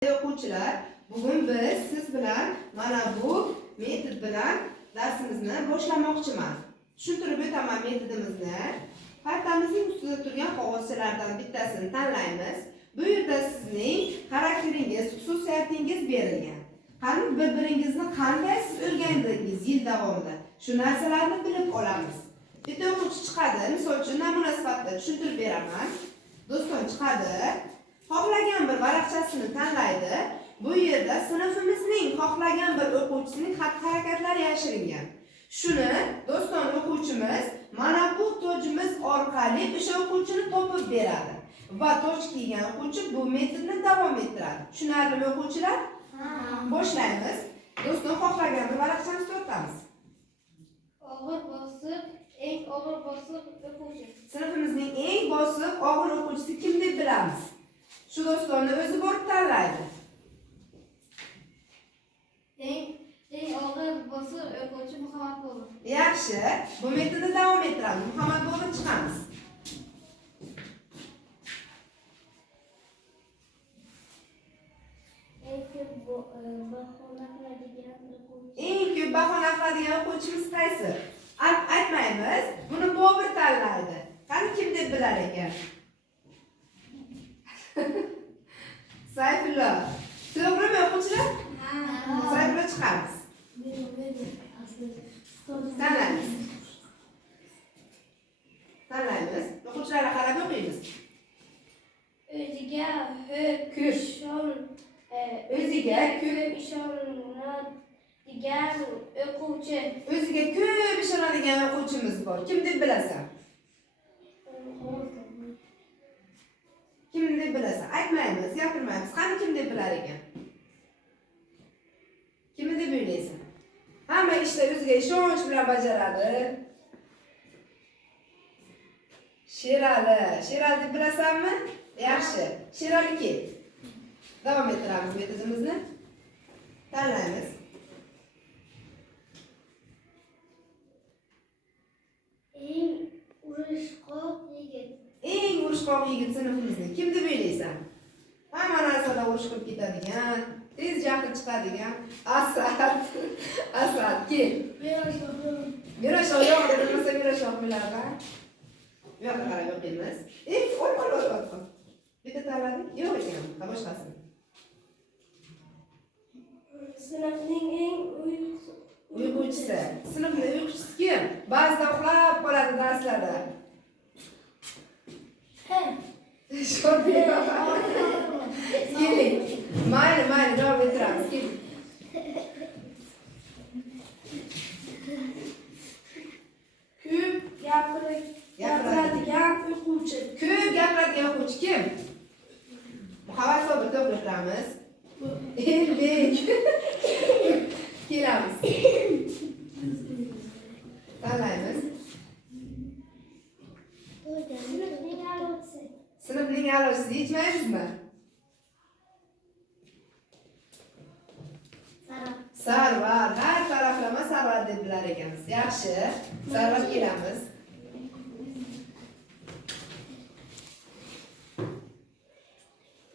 O'quvchilar, bugun biz siz bilan mana bu metod bilan darsimizni boshlamoqchiman. Tushuntirib o'taman metodimizni. Partamizning ustida turgan qog'ozchalardan bittasini tanlaymiz. Bu yerda sizning xarakteringiz, xususiyatingiz berilgan. Qani bir-biringizni qanday siz o'rgandingiz yil davomida? Shu narsalarni bilib olamiz. Bitta o'quvchi chiqadi, misol uchun namuna sifatida tushuntirib beraman. Do'stim chiqadi. Xohlagan bir varaqchasini tanlaydi. Bu yerda sinfimizning xohlagan bir o'quvchisining xatti-harakatlari yashiringan. Shuni do'ston o'quvchimiz mana bu tojimiz orqali o'sha o'quvchini topib beradi. Va toj kiygan o'quvchi bu metodni davom ettiradi. Tushunarlimi o'quvchilar? Boshlaymiz. Do'ston xohlagan bir varaqchani tortamiz. Og'ir bosiq, eng og'ir bosiq o'quvchi. Sinfimizning eng bosiq og'ir o'quvchisi kim deb bilamiz? Shu do'stonni o'zi borib tanlaydi. Eng og'ir bosiq o'quvchi Muhammad Bobur. Yaxshi. Bu metodni davom ettiramiz. Muhammad Bobur chiqamiz. Eng ko'p bahona qiladigan o'quvchimiz qaysi? Aytmaymiz. Buni Bobur tanlaydi. Qani kim deb bilar ekan? Sayfullo. To'g'rimi o'quvchilar? Sayfullo chiqamiz. Tanlaymiz. O'quvchilarga qarab o'qiymiz. O'ziga Ko'p. O'ziga ko'p ishonadigan o'quvchi. O'ziga ko'p ishonadigan o'quvchimiz bor. Kim deb bilasan? Kim deb bilasan? Aytmaymiz, gapirmaymiz. Qani kim deb bilar ekan? Kimni deb o'ylaysan? Hamma ishni o'ziga ishonch bilan bajaradi. Sherali. Sherali deb bilasanmi? Yaxshi. Sherali kel. Davom ettiramiz metodimizni. Tanlaymiz. Eng urushqoq yigit. Eng urushqoq yigit sinfimizda kim deb o'ylaysan? Hamma narsada urush qilib ketadigan, tez jahli chiqadigan Asad. Asad kel. Meroshoq yo'q, bilmasa Meroshoq bilardi. Bu yoqqa qarab o'qiymiz. Oy. Bitta tanladik? Yo'q ekan, boshqasini. Sinfning eng Uyquchisi. Sinfning uyquchisi kim? Ba'zida uxlab qoladi darslarda. Keling. Mayli, davom ettiramiz. Keling. Ko'p gapiradigan o'quvchi. Ko'p gapiradigan o'quvchi kim? Muhammad Bobur to'g'rilamiz. Elbek. Kelamiz. Tanlaymiz. Sinfning a'lochisi yetmaymizmi? Sarvar. Har taraflama Sarvar deb bilar ekanmiz. Yaxshi. Sarvar kelamiz.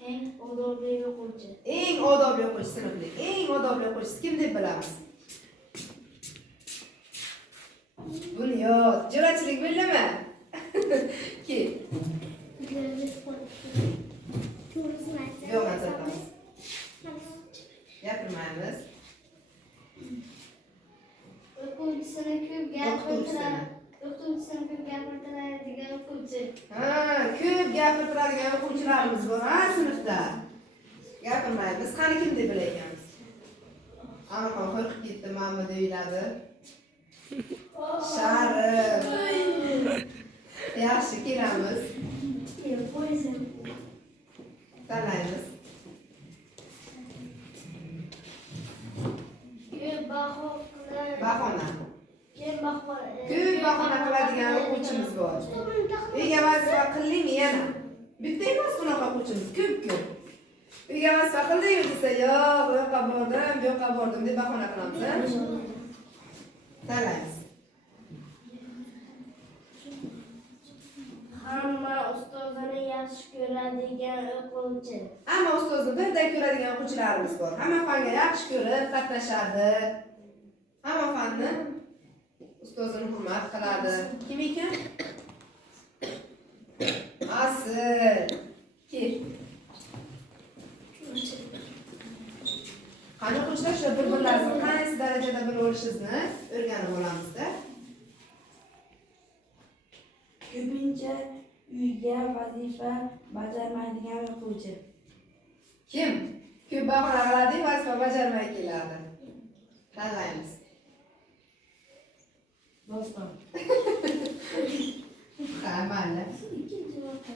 eng odobli o'quvchi. Eng odobli o'quvchi sinfning. Eng odobli o'quvchisi kim deb bilamiz? Bunyod. Jo'rachilik bildimi? Kel. Yo'q, aytamiz. Gapirmaymiz. O'quvchisini ko'p gapirtiradigan o'quvchi. Ko'p gapirtiradigan o'quvchilarimiz bor, sinfda. Gapirmaymiz. Qani kim deb bilayapmiz? Amirxon qo'rqib ketdi, mamma deb o'yladi. Sharif. Yaxshi, kelamiz. Tanlaymiz. Bahona. Ko'p bahona qiladigan o'quvchimiz bor. Uyga vazifa qildingmi yana? Bitta emas bunaqa o'quvchimiz ko'p. Uyga vazifa qildingmi desa, yo'q, bu yoqqa bordim deb bahona qilamiz. Tanlaymiz. Hamma ustozini yaxshi yaxshi ko'radigan o'quvchi. Hamma ustozni birdek ko'radigan o'quvchilarimiz bor. Hamma fanga yaxshi ko'rib qatnashadi. Hamma fanni ustozini hurmat qiladi. Kim ekan? Asl. Kim? Qani o'quvchilar shu bir-birlaringizni qaysi darajada bilishingizni o'rganib olamizda. Ko'pincha uyga vazifa bajarmaydigan o'quvchi. Kim? Ko'p bahona qiladi, vazifa bajarmay keladi. Tanlaymiz. Doston. Ha, mayli. Ikkinchi vaqt.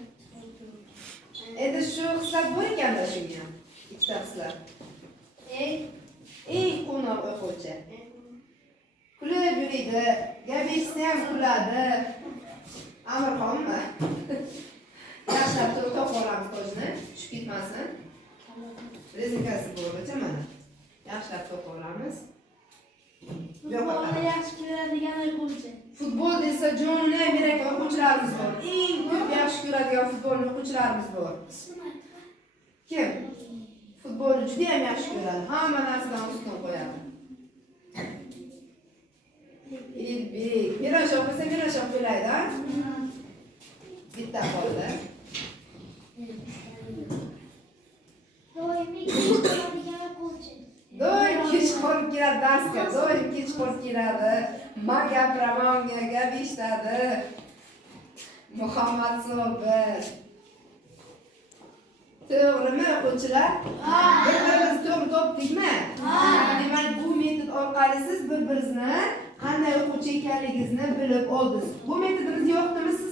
Endi shu xislat bor ekanda shunga. Ikkita xislat. Eng quvnoq o'quvchi. Kulib yuradi, gap eshitsa ham kuladi. Amirxonmi? Yaxshilab turib to'g'rilamiz tojni, tushib ketmasin. Rezinkasi bo'lgacha mana. Yaxshilab to'g'rilamiz. Futbolni yaxshi ko'radigan o'quvchi. Futbol desa jonini beradigan o'quvchilarimiz bor. Eng ko'p yaxshi ko'radigan futbolni o'quvchilarimiz bor. Kim? Futbolni juda ham yaxshi ko'radi. Hamma narsadan ustun qo'yadi. Elbek. Mirashov bo'lsa Mirashov bo'laydi. Bitta qoldi. Doimiy kech qoladigan o'quvchi. Doim kech qolib keladi darsga. Doim kech qolib keladi. Men gapiraman, unga gap eshitadi. Muhammad Sobir. To'g'rimi o'quvchilar? Bir-birimizni to'g'ri topdikmi? Demak, bu metod orqali siz bir-biringizni qanday o'quvchi ekanligingizni bilib oldingiz. Bu metodimiz yoqdimi